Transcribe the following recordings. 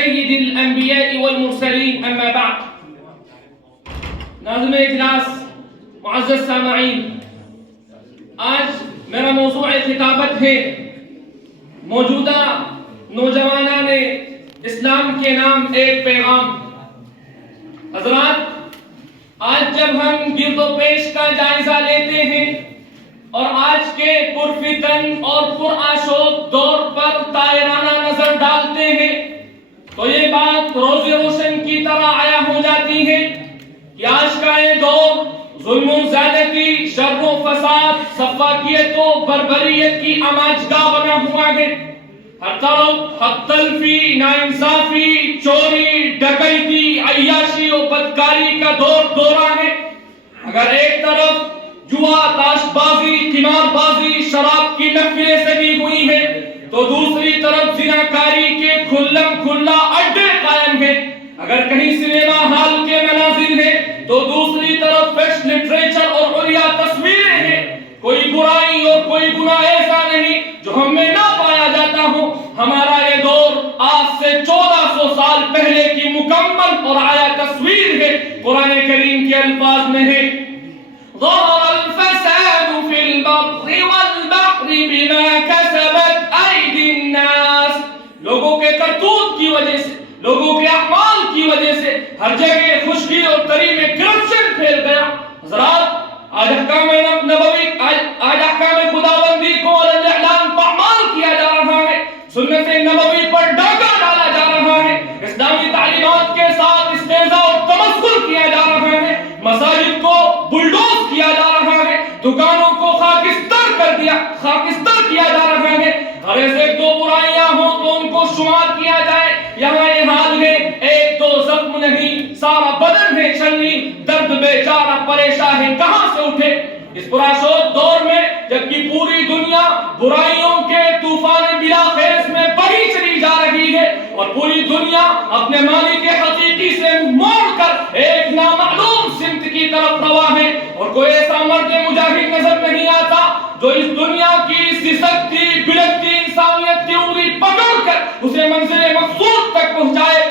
سید الانبیاء والمرسلین اما بعد. ناظرین اجلاس، معزز سامعین، آج میرا موضوع خطابت ہے موجودہ نوجوانان اسلام کے نام ایک پیغام. حضرات، آج جب ہم گرد و پیش کا جائزہ لیتے ہیں اور آج کے پرفتن اور پرآشوب دور پر طائرانہ نظر ڈالتے ہیں تو یہ بات روز روشن کی طرح عیاں ہو جاتی ہے کہ آج کا یہ دور ظلم و زیادتی، شر و فساد، سفاکیت و بربریت کی آماجگاہ بنا ہوا ہے. ہر طرف حق تلفی، ناانصافی، چوری، ڈکیتی، عیاشی و بدکاری کا دورہ ہے. اگر ایک طرف جوا، تاش بازی، قمار بازی، شراب کی محفلیں سجی ہوئی ہے تو دوسری طرف زناکاری کے کھلم کھلا اڈے قائم ہیں. اگر کہیں سنیما ہال کے مناظر ہیں تو دوسری طرف فیش لٹریچر اور علیا تصویریں ہیں. کوئی برائی اور کوئی گناہ ایسا نہیں جو ہم میں نہ پایا جاتا ہو. ہمارا یہ دور آج سے 1400 سال پہلے کی مکمل اور آیا تصویر ہے. قرآن کریم کے الفاظ میں ہے ظہر الفساد فی البر والبحر بما کسبت ایدی الناس. لوگوں کے کرتوت کی وجہ سے، لوگوں کے اعمال کی وجہ سے ہر جگہ خشکی اور تری میں کرپشن پھیل گیا. حضرات، آج احکام نبوی، آج احکام خداوندی کو اعلان پامال کیا جا رہا ہے. سنت نبوی پر ڈاکہ ڈالا جا رہا ہے. اسلامی تعلیمات کے ساتھ استہزاء اور تمسخر کیا جا رہا ہے. مساجد کو بلڈوز کیا جا رہا ہے. دکانوں کو خاکستر کیا جا رہا ہے. ہر ایسے دو برائیاں ہوں تو ان کو شمار کیا جائے. یہاں یہ حال ہے، ایک دو زخم نہیں، سارا بدن ہے چھلنی. درد بیچارہ پریشان ہے، کہاں سے اٹھے اس پرآشوب دور میں، جبکہ پوری دنیا برائیوں کے طوفان بلا خیز میں بڑھی چلی جا رہی ہے اور پوری دنیا اپنے مالک حقیقی سے موڑ کر ایک نامعلوم سمت کی طرف روا ہے. اور کوئی ایسا مرد مجاہد نظر نہیں آتا جو اس دنیا کی سسکتی بلکتی انسانیت کی انگلی پکڑ کر اسے منزل مقصود تک پہنچائے.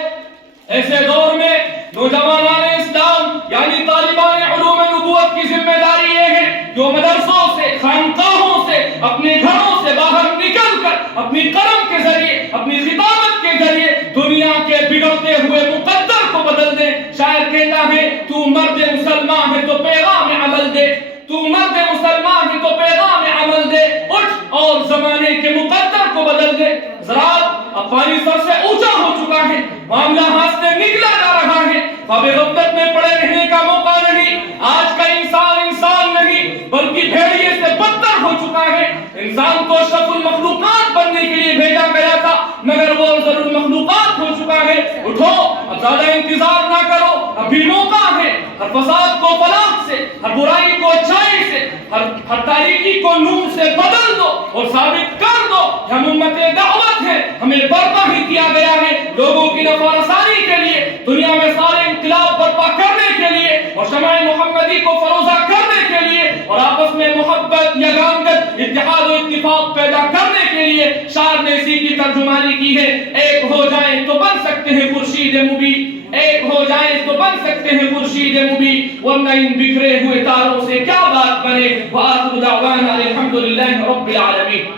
ایسے دور میں نوجوانان اسلام یعنی طالبان علوم نبوت کی ذمہ داری یہ ہے کہ وہ مدرسوں سے، خانقاہوں سے، اپنے گھروں سے باہر نکل کر اپنی قلم کے ذریعے، اپنی خطابت کے ذریعے دنیا کے بگڑتے ہوئے مقدر کو بدل دیں. شاعر کہتا ہے تو مرد مسلمان ہے تو پیغام عمل دے، تو مرد مسلمان ہے تو پیغام عمل دے، اٹھ اور زمانے کے مقدر کو بدل دے. حضرات، اب پانی سر سے اونچا ہو چکا ہے، معاملہ ہاتھ سے نکلا جا رہا ہے. اب غفلت میں پڑے رہنے کا موقع نہیں. آج کا انسان نہیں بلکہ بھیڑیے سے بدتر ہو چکا ہے. انسان کو اشرف المخلوقات بننے کے لیے بھیجا گیا تھا مگر وہ افضل المخلوقات ہو چکا ہے. اٹھو، اب زیادہ انتظار نہ کرو، ابھی موقع ہے. ہر فساد کو فلاح سے، ہر برائی کو اچھائی سے، ہر تاریکی کو نور سے بدل دو اور ثابت کر دو کہ ہم امت دعوت ہیں. ہمیں برپا ہی کیا گیا ہے لوگوں کی نفع رسانی کے لیے، دنیا میں سارے انقلاب برپا کرنے کے لیے اور شمع محمدی کو فروزہ کرنے کے لیے اور آپس میں محبت، یگانگت، اتحاد و اتفاق پیدا کرنے کے لیے. شاعر نے اسی کی ترجمانی کی ہے ایک ہو جائیں تو بن سکتے ہیں خورشید مبین، ایک ہو جائیں تو بن سکتے ہیں خورشید مبین، ورنہ ان بکھرے ہوئے تاروں سے کیا بات بنے. وآخر دعوانا الحمدللہ رب العالمین.